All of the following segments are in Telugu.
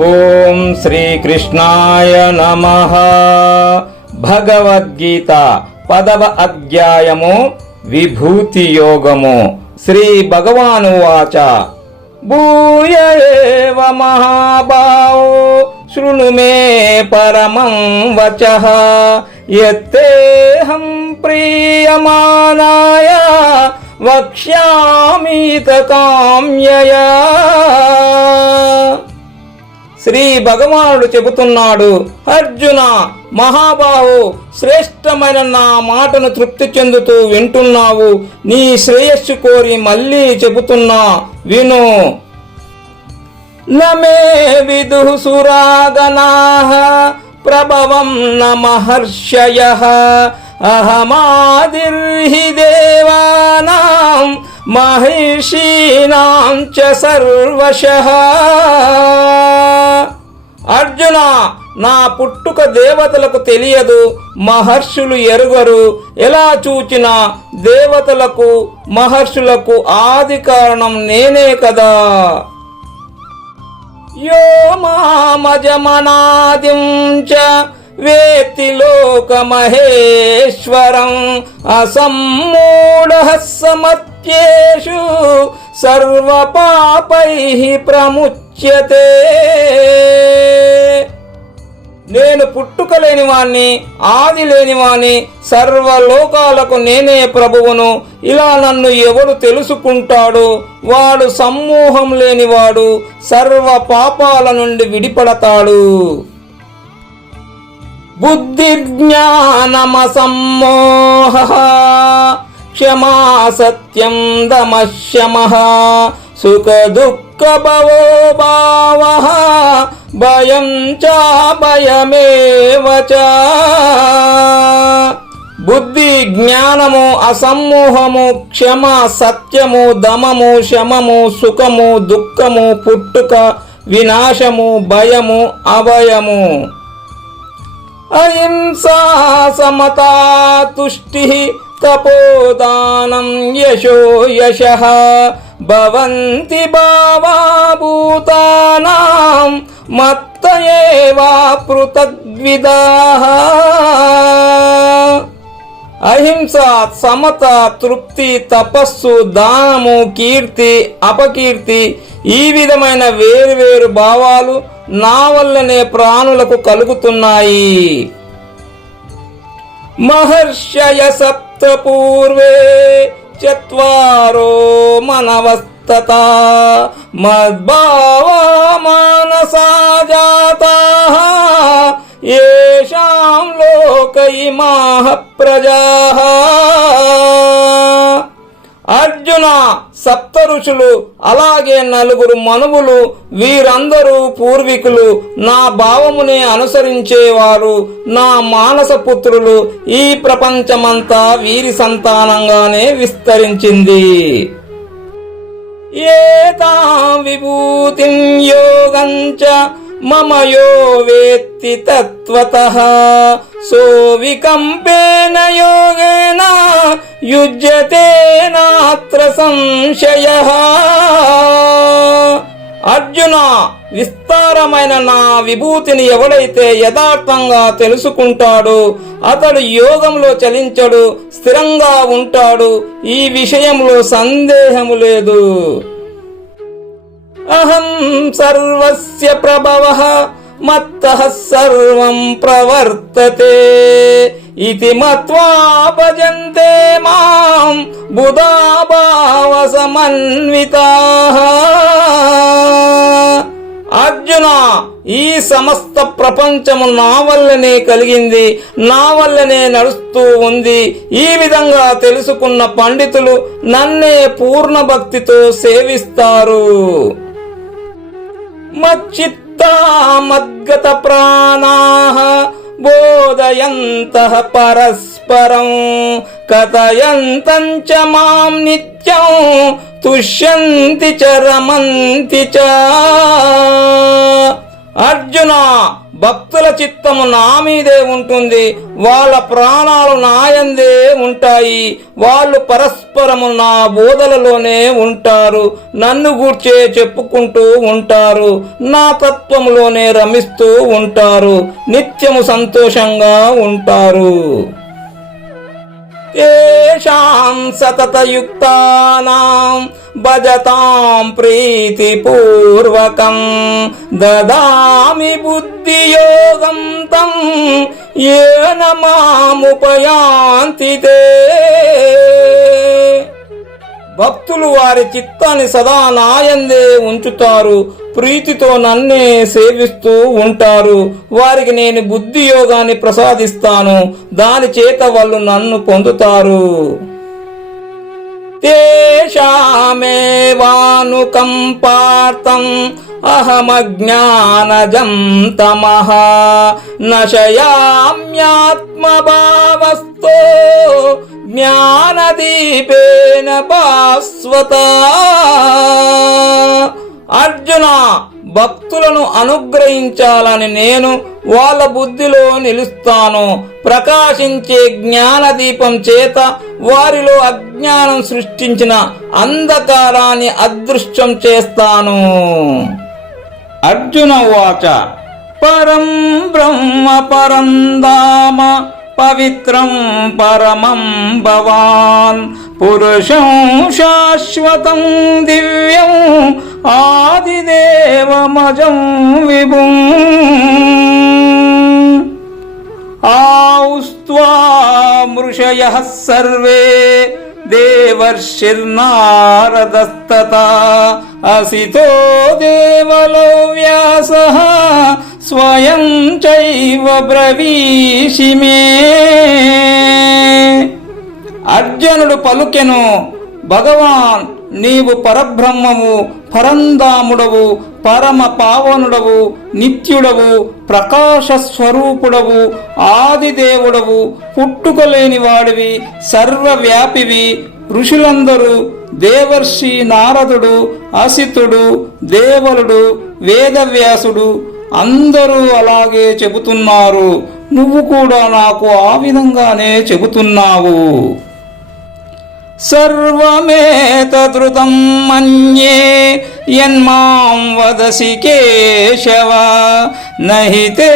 ఓం శ్రీకృష్ణాయ నమః. భగవద్గీత 10వ అధ్యాయము విభూతి యోగము. శ్రీ భగవానువాచ భూయ ఏవ మహాబాహో శృణు మే పరమం వచః యత్తేహం ప్రీయమానాయ వక్ష్యామి కామ్యయా. శ్రీ భగవానుడు చెబుతున్నాడు, అర్జున మహాబాహు, శ్రేష్టమైన నా మాటను తృప్తి చెందుతూ వింటున్నావు. నీ శ్రేయస్సు కోరి మళ్ళీ చెబుతున్నా, విను. నమే విదుః సురాగణాః ప్రభవం న మహర్షయః అహమాదిర్హి దేవానాం మహిషీనాం చ సర్వశః. అర్జున, నా పుట్టుక దేవతలకు తెలియదు, మహర్షులు ఎరుగరు. ఎలా చూచినా దేవతలకు మహర్షులకు ఆది కారణం నేనే కదా. యో మామజమనాదిం చ వేత్తి లోకమహేశ్వరం అసమ్మూఢః సమత్యేషు సర్వపాపైః ప్రముచ్యతే. నేను పుట్టుక లేనివాణ్ణి, ఆది లేనివాణ్ణి, సర్వలోకాలకు నేనే ప్రభువును. ఇలా నన్ను ఎవడు తెలుసుకుంటాడో వాడు సమ్మోహం లేనివాడు, సర్వ పాపాల నుండి విడిపడతాడు. బుద్ధిర్జ్ఞానమసమ్మోహః క్షమా సత్యం దమః శమః సుఖ దుఃఖ భవో భావః భయం చ భయమేవ చ. బుద్ధి, జ్ఞానము, అసమ్మోహము, క్షమ, సత్యము, దమము, శమము, సుఖము, దుఃఖము, పుట్టుక, వినాశము, భయము, అభయము. అహింసా సమతా తుష్టి తపోదానం యశో యశః భవంతి భావా భూతానాం మత్త ఏవా పృథగ్విదాః. అహింస, సమత, తృప్తి, తపస్సు, దానము, కీర్తి, అపకీర్తి, ఈ విధమైన వేరువేరు భావాలు నా వల్లనే ప్రాణులకు కలుగుతున్నాయి. మహర్షయ సప్త పూర్వే చత్వారో మనవస్తతా మద్భావా మానసా జాతాః యేషాం లోక ఇమాః ప్రజాః. అర్జున, సప్త ఋషులు, అలాగే 4 మనువులు, వీరందరూ పూర్వీకులు, నా భావమునే అనుసరించేవారు, నా మానస పుత్రులు. ఈ ప్రపంచమంతా వీరి సంతానంగానే విస్తరించింది. ఏతాం విభూతిం యోగంచ మమ యో వేత్తి తత్వతః సో వికంపేన యోగేన యుజ్యతే నాత్ర సంశయః. అర్జున, విస్తారమైన నా విభూతిని ఎవడైతే యథార్థంగా తెలుసుకుంటాడో అతడు యోగంలో చలించడు, స్థిరంగా ఉంటాడు. ఈ విషయంలో సందేహము లేదు. అహం సర్వస్య ప్రభవః మత్తః సర్వం ప్రవర్తతే ఇతి మత్వా భజంతే మాం బుధా భావ సమన్వితాః. అర్జున, ఈ సమస్త ప్రపంచము నా వల్లనే కలిగింది, నా వల్లనే నడుస్తూ ఉంది. ఈ విధంగా తెలుసుకున్న పండితులు నన్నే పూర్ణ భక్తితో సేవిస్తారు. మచ్చిత్తా మద్గత ప్రాణాః బోధయంతః పరస్పరం కథయంతం చ మాం నిత్యం తుష్యంతి చ రమంతి చ. అర్జున, భక్తుల చిత్తము నా మీదే ఉంటుంది, వాళ్ళ ప్రాణాలు నాయందే ఉంటాయి. వాళ్ళు పరస్పరము నా బోధలలోనే ఉంటారు, నన్ను గూర్చే చెప్పుకుంటూ ఉంటారు, నా తత్వములోనే రమిస్తూ ఉంటారు, నిత్యము సంతోషంగా ఉంటారు. తేషాం సతతయుక్తానాం భజతాం ప్రీతిపూర్వకం దదామి బుద్ధియోగం తం ఏన మాముపయాంతి తే. భక్తులు వారి చిత్తాన్ని సదా నాయందే ఉంచుతారు, ప్రీతితో నన్నే సేవిస్తూ ఉంటారు. వారికి నేను బుద్ధి యోగాన్ని ప్రసాదిస్తాను, దాని చేత వాళ్ళు నన్ను పొందుతారు. తేషామేవానుకంపార్థం అహమజ్ఞానజం తమః నశయామ్యాత్మభావస్థో జ్ఞానదీపేన భాస్వత. అర్జున, భక్తులను అనుగ్రహించాలని నేను వాళ్ళ బుద్ధిలో నిలుస్తాను. ప్రకాశించే జ్ఞానదీపం చేత వారిలో అజ్ఞానం సృష్టించిన అంధకారాన్ని అదృశ్యం చేస్తాను. అర్జున ఉవాచ పరం బ్రహ్మ పరం ధామ పవిత్రం పరమం భవాన్ పురుషం శాశ్వతం దివ్యం ఆదిదేవమజం విభుం ఆస్తువా మృషయః సర్వే దేవర్షిర్నారదస్తతా అసితో దేవలో వ్యాసః స్వయం చైవ బ్రవీషి మే. అర్జునుడు పలుకెను, భగవాన్, నీవు పరబ్రహ్మవు, పరంధాముడవు, పరమ పావనుడవు, నిత్యుడవు, ప్రకాశ స్వరూపుడవు, ఆదిదేవుడవు, పుట్టుకలేని వాడివి, సర్వవ్యాపివి. ఋషులందరూ, దేవర్షి నారదుడు, అసితుడు, దేవలుడు, వేదవ్యాసుడు అందరూ అలాగే చెబుతున్నారు. నువ్వు కూడా నాకు ఆ విధంగానే చెబుతున్నావు. సర్వమేతదృతం మన్యే యన్మాం వదసి కేశవ నహి తే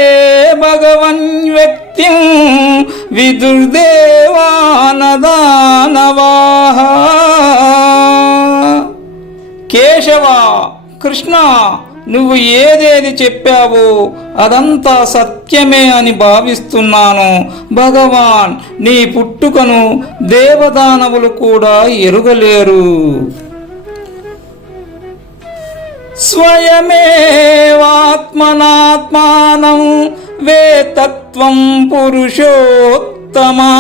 భగవన్ వ్యక్తిం విదుర్దేవానదానవాః. కేశవ, కృష్ణ, నువ్వు ఏదేది చెప్పావో అదంతా సత్యమే అని భావిస్తున్నాను. భగవాన్, నీ పుట్టుకను దేవదానవులు కూడా ఎరుగలేరు. స్వయమేవాత్మనాత్మానం వేత్తత్వం పురుషోత్తమా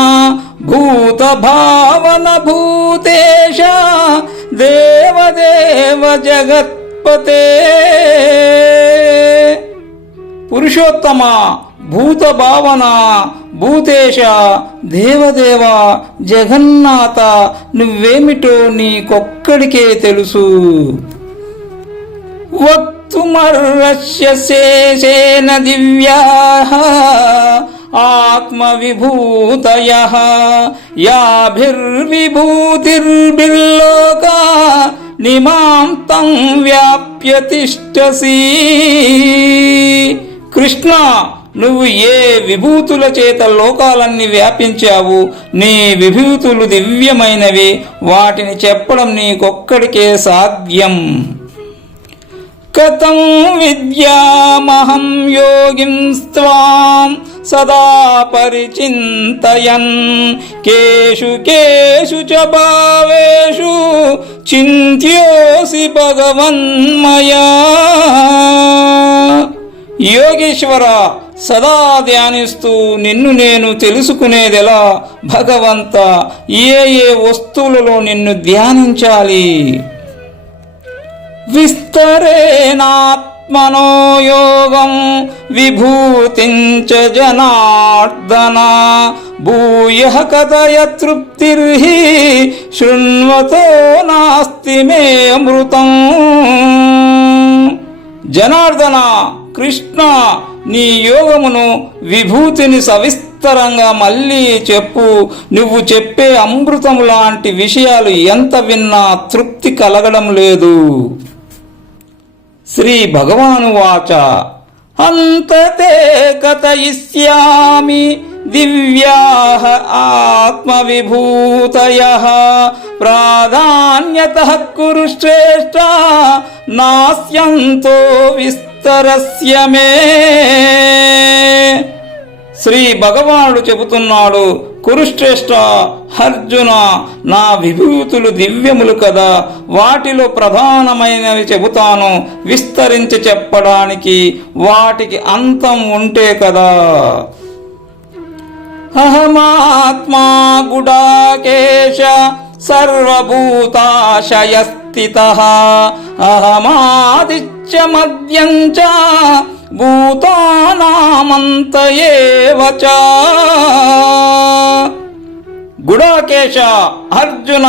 భూత భావన భూతేశ దేవదేవ జగత్ పురుషోత్తమ, భూత భావన, భూతేశ, దేవదేవ, జగన్నాథ, నువ్వేమిటో నీకొక్కడికే తెలుసు. వక్తుమర్హస్య శేషేన దివ్యాః ఆత్మవిభూతయః యాభిర్విభూతిర్భిర్లోకా నిమాంతం వ్యాప్య తిష్టసి. కృష్ణ, నువ్వు ఏ విభూతుల చేత లోకాలన్నీ వ్యాపించావు. నీ విభూతులు దివ్యమైనవి, వాటిని చెప్పడం నీకొక్కడికే సాధ్యం. కథం విద్యామహం యోగిం సదా పరిచింతయన్ కేషు కేషు చ భావేషు చింత్యోసి భగవన్మయా. యోగేశ్వర, సదా ధ్యానిస్తూ నిన్ను నేను తెలుసుకునేదెలా? భగవంత, ఏ ఏ వస్తువులలో నిన్ను ధ్యానించాలి? విస్తరేణాత్మనో యోగం విభూతించ జనార్దన భూయః కథయ తృప్తిర్హి శృణ్వతో నాస్తి మే అమృతం. జనార్దన, కృష్ణ, నీ యోగమును విభూతిని సవిస్తరంగా మళ్ళీ చెప్పు. నువ్వు చెప్పే అమృతం లాంటి విషయాలు ఎంత విన్నా తృప్తి కలగడం లేదు. శ్రీ భగవానువాచ అంతతే కథయిష్యామి దివ్యాః ఆత్మవిభూతయః ప్రాధాన్యతః కురు శ్రేష్ఠ నాస్యంతో విస్తరస్య మే. శ్రీ భగవానుడు చెబుతున్నాడు, కురుశ్రేష్ఠ, అర్జున, నా విభూతులు దివ్యములు కదా, వాటిలో ప్రధానమైనవి చెబుతాను. విస్తరించి చెప్పడానికి వాటికి అంతం ఉంటే కదా. అహమాత్మా గుడాకేశ సర్వభూతాశయస్థితః అహమాదిత్యమద్యం చ భూతానామంత ఏవ చ. గుడాకేశ, అర్జున,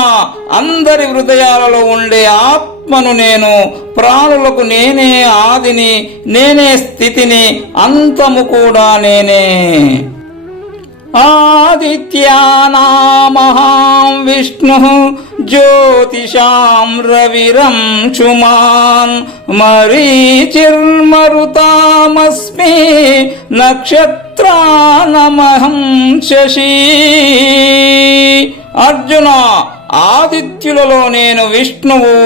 అందరి హృదయాలలో ఉండే ఆత్మను నేను. ప్రాణులకు నేనే ఆదిని, నేనే స్థితిని, అంతము కూడా నేనే. ఆదిత్యానామహం విష్ణు జ్యోతిషాం రవిరంశుమాన్ మరీచిర్మరుతామస్మి నక్షత్రానమహం శశి. అర్జున, ఆదిత్యులలో నేను విష్ణువు,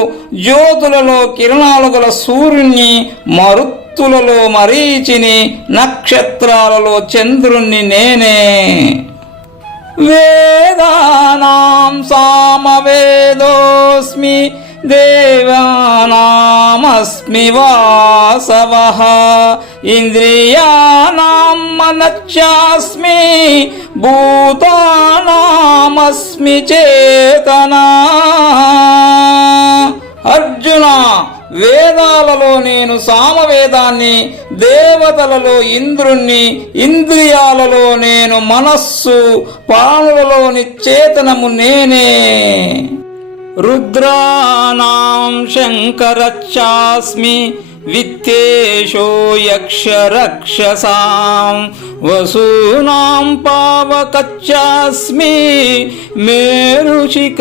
జ్యోతులలో కిరణాలు గల సూర్యుని, మరుత్తులలో మరీచిని, నక్షత్రాలలో చంద్రుణ్ణి నేనే. వేదానాం సామవేదోస్మి దేవానామస్మి వాసవః ఇంద్రియాణాం మనశ్చాస్మి భూతానామస్మి చేతనా. అర్జున, వేదాలలో నేను సామవేదాన్ని, దేవతలలో ఇంద్రుణ్ణి, ఇంద్రియాలలో నేను మనస్సు, ప్రాణులలోని చేతనము నేనే. రుద్రాణాం శంకరచ్చాస్మి విత్తేషో యక్షరక్షసాం వసూనాం పావకచ్చాస్మి మేరుశిఖరిణామహం.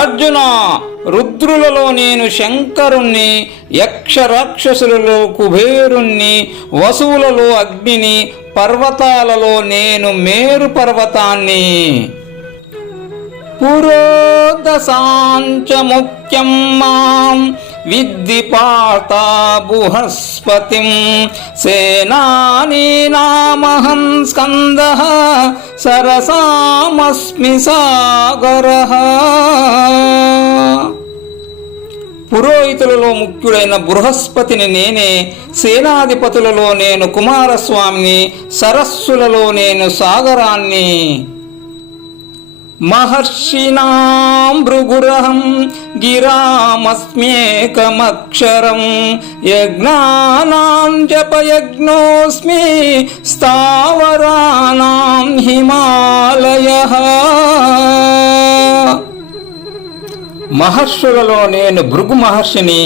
అర్జున, రుద్రులలో నేను శంకరుణ్ణి, యక్షరాక్షసులలో కుబేరుణ్ణి, వసువులలో అగ్నిని, పర్వతాలలో నేను మేరు పర్వతాన్ని. పురోదశాంచ ముఖ్యం మాం విద్ధి పార్థ బృహస్పతిం సేనానీనామహం స్కందః సరసామస్మి సాగరః. పురోహితులలో ముఖ్యుడైన బృహస్పతిని నేనే. సేనాధిపతులలో నేను కుమారస్వామిని, సరస్సులలో నేను సాగరాన్ని. మహర్షిణాం భృగురహం గిరామస్మ్యేకమక్షరం యజ్ఞానాం జపయజ్ఞోస్మి స్థావరాణాం హిమాలయః. మహర్షులలో నేను భృగు మహర్షిని,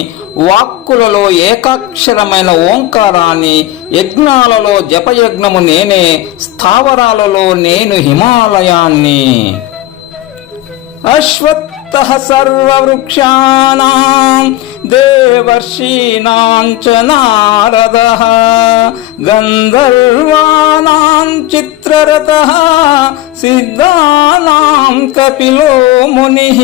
వాక్కులలో ఏకాక్షరమైన ఓంకారాన్ని, యజ్ఞాలలో జపయజ్ఞము నేనే, స్థావరాలలో నేను హిమాలయాన్ని. అశ్వత్థః సర్వవృక్షాణాం దేవర్షీణాం చ నారదః గంధర్వాణాం చిత్రరథః సిద్ధానాం కపిలో మునిః.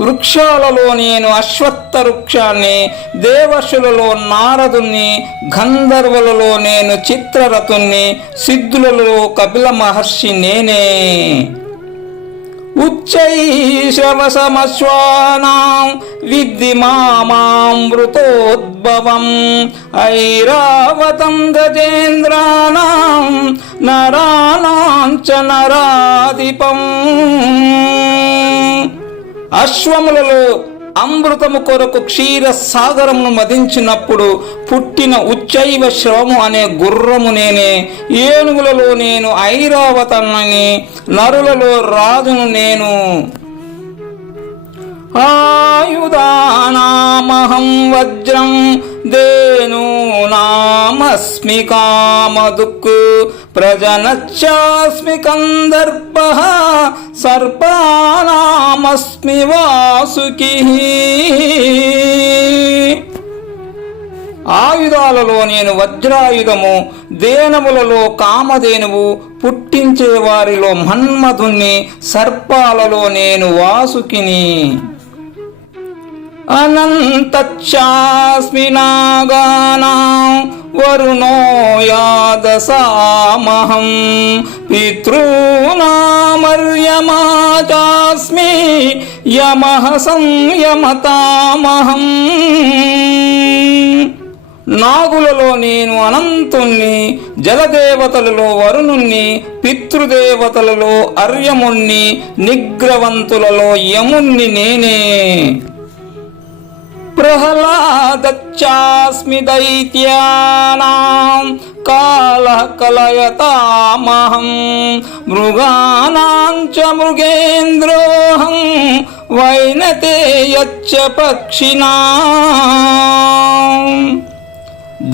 వృక్షాలలో నేను అశ్వత్థ వృక్షాన్ని, దేవర్షులలో నారదుణ్ణి, గంధర్వులలో నేను చిత్రరథుణ్ణి, సిద్ధులలో కపిల మహర్షి నేనే. ఉచ్చైశ్రవసమశ్వానాం విద్ధి మామామృతోద్భవం ఐరావతం గజేంద్రాణాం నరాణాం చ నరాధిపం. అశ్వములలో అమృతము కొరకు క్షీర సాగరమును మదించినప్పుడు పుట్టిన ఉచ్చైవ శ్రవము అనే గుర్రము నేనే. ఏనుగులలో నేను ఐరావతాన్ని, నరులలో రాజును నేను. ఆయుధానామహం వజ్రం ధేనూనామస్మి కామధుక్ ప్రజనశ్చాస్మి కందర్పః సర్పానామస్మి వాసుకిః. ఆయుధాలలో నేను వజ్రాయుధము, దేనములలో కామధేనువు, పుట్టించే వారిలో మన్మధుణ్ణి, సర్పాలలో నేను వాసుకిని. అనంతచ్చాస్మి నాగానాం వరుణో యాదసామహం పితॄనామర్యమా చాస్మి యమః సంయమతామహం. నాగులలో నేను అనంతుణ్ణి, జలదేవతలలో వరుణుణ్ణి, పితృదేవతలలో అర్యముణ్ణి, నిగ్రవంతులలో యముణ్ణి నేనే. ప్రహ్లాదచ్చాస్మి దైత్యానాం కాలః కలయతామహం మృగానాం చ మృగేంద్రోహం వైనతేయచ్చ పక్షిణాం.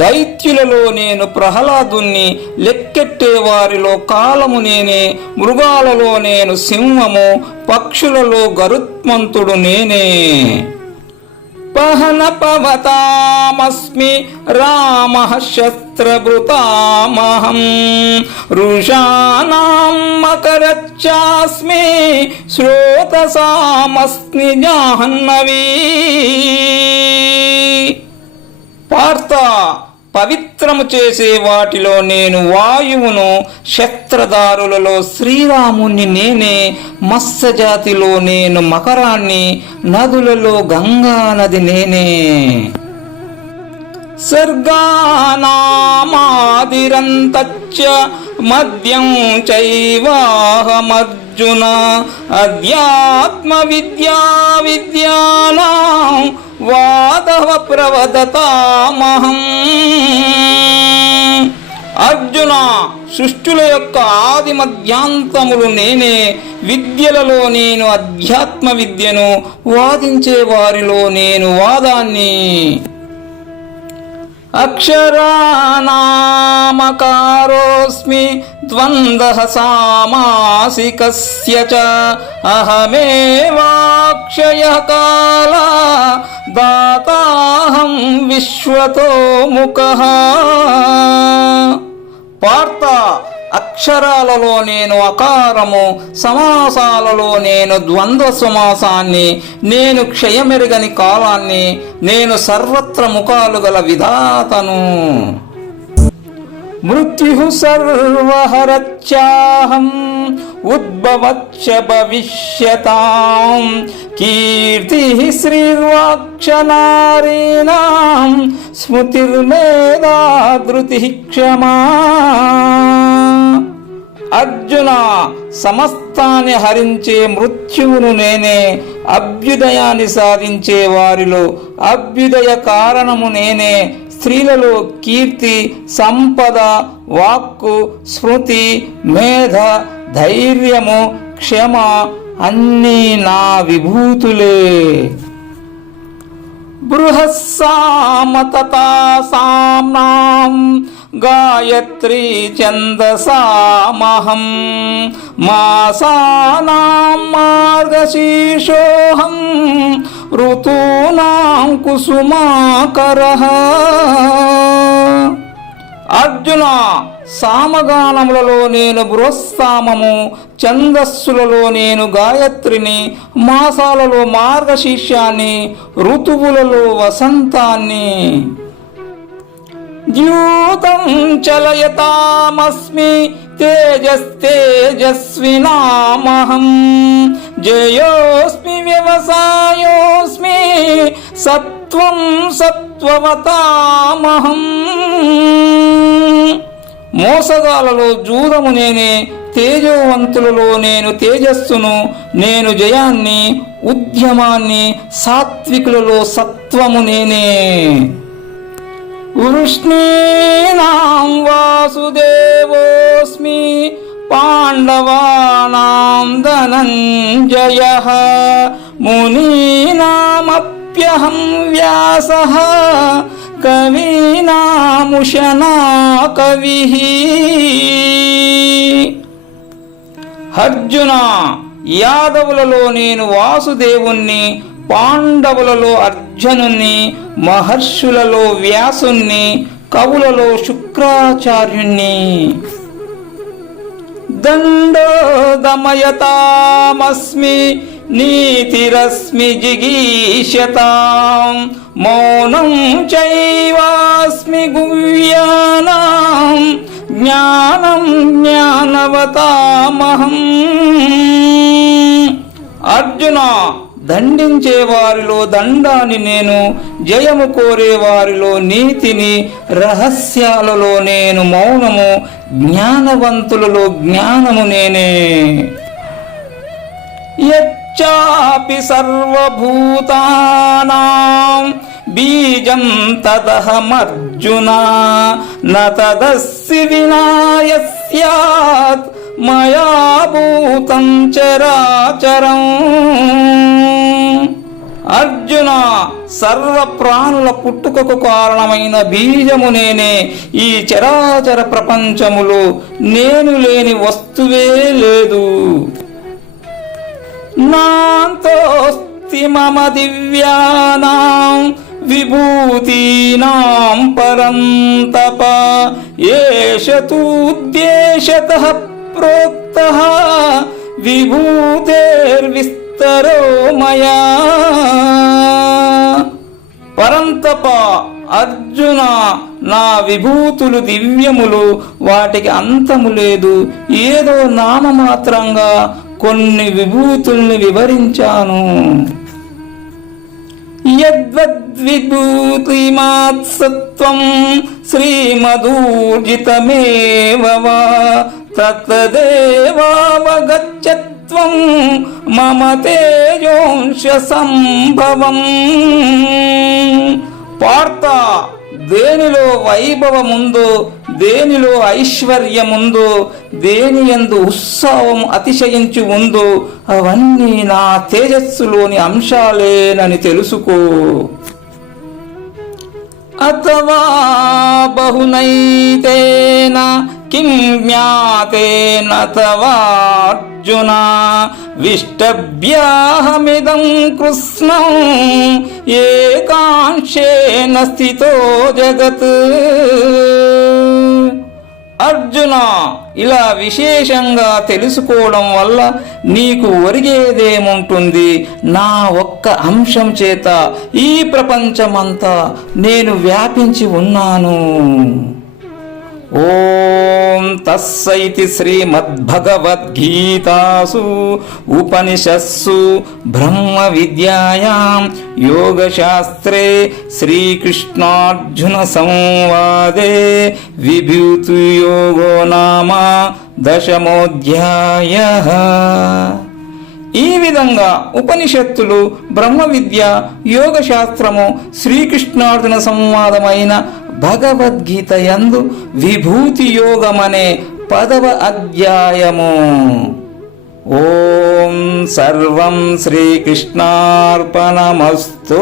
దైత్యులలో నేను ప్రహ్లాదుణ్ణి, లెక్కెట్టే వారిలో కాలము నేనే, మృగాలలో నేను సింహము, పక్షులలో గరుత్మంతుడు నేనే. పవతామస్మి రామః శస్త్రభృతామహం రుషాణాం మకరచ్చాస్మి శ్రోతసామస్మి జాహ్నవీ. పార్థ, పవిత్రము చేసే వాటిలో నేను వాయువును, శస్త్రధారులలో శ్రీరాముని నేనే, మత్స్యజాతిలో నేను మకరాన్ని, నదులలో గంగా నది నేనే. సర్గానామాదిరంతచ్చ మద్యం చైవాహమర్జున అధ్యాత్మ విద్యా విద్యానాం వాదవ ప్రవదతామహం. అర్జున, సృష్టుల యొక్క ఆది మధ్యాంతములు నేనే, విద్యలలో నేను అధ్యాత్మ విద్యను, వాదించే వారిలో నేను వాదాన్ని. అక్షరానామకారోస్మి ద్వంద్వః సామాసికస్య చ అహమేవాక్షయః కాల దాతాహం విశ్వతో ముఖః. పార్థ, అక్షరాలలో నేను అకారము, సమాసాలలో నేను ద్వంద్వ సమాసాన్ని, నేను క్షయమెరుగని కాలాన్ని, నేను సర్వత్ర ముఖాలు గల విధాతను. మృత్యు సర్వహరచ్చాహం ఉద్భవచ్చ భవిష్యతాం కీర్తి శ్రీర్వాక్షనారీణాం స్మృతిర్మేధా ధృతిః క్షమా. అర్జున, సమస్తాన్ని హరించే మృత్యువును నేనే, అభ్యుదయాన్ని సాధించే వారిలో అభ్యుదయ కారణము నేనే. స్త్రీలలో కీర్తి, సంపద, వాక్కు, స్మృతి, మేధ, ధైర్యము, క్షమ అన్నీ నా విభూతులే. బృహస్సామతతా సామ్నాం గాయత్రీ ఛందసామహం మాసానాం మార్గశీర్షోహం ఋతూనాం కుసుమాకరః. అర్జున, సామగానములలో నేను బృహస్సామము, ఛందస్సులలో నేను గాయత్రిని, మాసాలలో మార్గశీర్షాన్ని, ఋతువులలో వసంతాన్ని. ద్యూతం చలయతామస్మి తేజస్తేజస్వినామహం జయోస్మి వ్యవసాయోస్మి సత్వం సత్వవతామహం. మోసగాలలో జూదము నేనే, తేజోవంతులలో నేను తేజస్సును, నేను జయాన్ని, ఉద్యమాన్ని, సాత్వికులలో సత్వము నేనే. వృష్ణీనాం వాసుదేవోస్మి పాండవానాం ధనంజయః మునీనామప్యహం వ్యాసః కవీనాముశనా కవిః. అర్జున, యాదవులలో నేను వాసుదేవుణ్ణి, పాండవులలో అర్జునుణ్ణి, మహర్షులలో వ్యాసుణ్ణి, కవులలో శుక్రాచార్యుణ్ణి. దండో దమయతామస్మి నీతిరస్మి జిగీషతాం మౌనం చైవాస్మి గుహ్యానాం జ్ఞానం జ్ఞానవతామహం. అర్జున, దండించే వారిలో దండాన్ని నేను, జయము కోరే వారిలో నీతిని, రహస్యాలలో నేను మౌనము, జ్ఞానవంతులలో జ్ఞానము నేనే. యచ్చాపి సర్వభూతానాం బీజం తదహమర్జున న తదస్సి వినా యస్యాత్ మయా భూతం చరాచరం. అర్జున, సర్వ ప్రాణుల పుట్టుకకు కారణమైన బీజము నేనే. ఈ చరాచర ప్రపంచములో నేను లేని వస్తువే లేదు. నాంతోస్తి మమ దివ్యానాం విభూతీనాం పరంతప ఏష తూద్దేశతః ప్రోక్తః విభూతేర్విస్తరో మయా. పరంతప, అర్జున, నా విభూతులు దివ్యములు, వాటికి అంతము లేదు. ఏదో నామమాత్రంగా కొన్ని విభూతుల్ని వివరించాను. యద్వద్విభూతిమాత్సత్వం శ్రీమదూర్జితమేవ వా తత్తదేవావగచ్చత్వం మమ తేజోంశ సంభవం. పార్త, దేనిలో వైభవముందో, దేనిలో ఐశ్వర్యముందో, దేని యందు ఉత్సవం అతిశయించి ఉందో అవన్నీ నా తేజస్సులోని అంశాలేనని తెలుసుకో. అథవా బహునైతేన కిం జ్ఞాతేన తవార్జున విష్టభ్యాహమిదం కృష్ణం ఏకాంశేన స్థితో జగత్. అర్జున, ఇలా విశేషంగా తెలుసుకోవడం వల్ల నీకు ఒరిగేదేముంటుంది? నా ఒక్క అంశం చేత ఈ ప్రపంచమంతా నేను వ్యాపించి ఉన్నాను. ఓం తస్సైతి శ్రీమద్భగవద్గీతాసు ఉపనిషత్సు బ్రహ్మ విద్యాయాం యోగశాస్త్రే శ్రీకృష్ణార్జున సంవాదే విభూతియోగో నామ దశమోధ్యాయః. ఈ విధంగా ఉపనిషత్తులు, బ్రహ్మ విద్య, యోగ శాస్త్రము, శ్రీకృష్ణార్జున సంవాదమైన భగవద్గీత యందు విభూతి యోగమనే 10వ అధ్యాయము. ఓం సర్వం శ్రీకృష్ణార్పణమస్తు.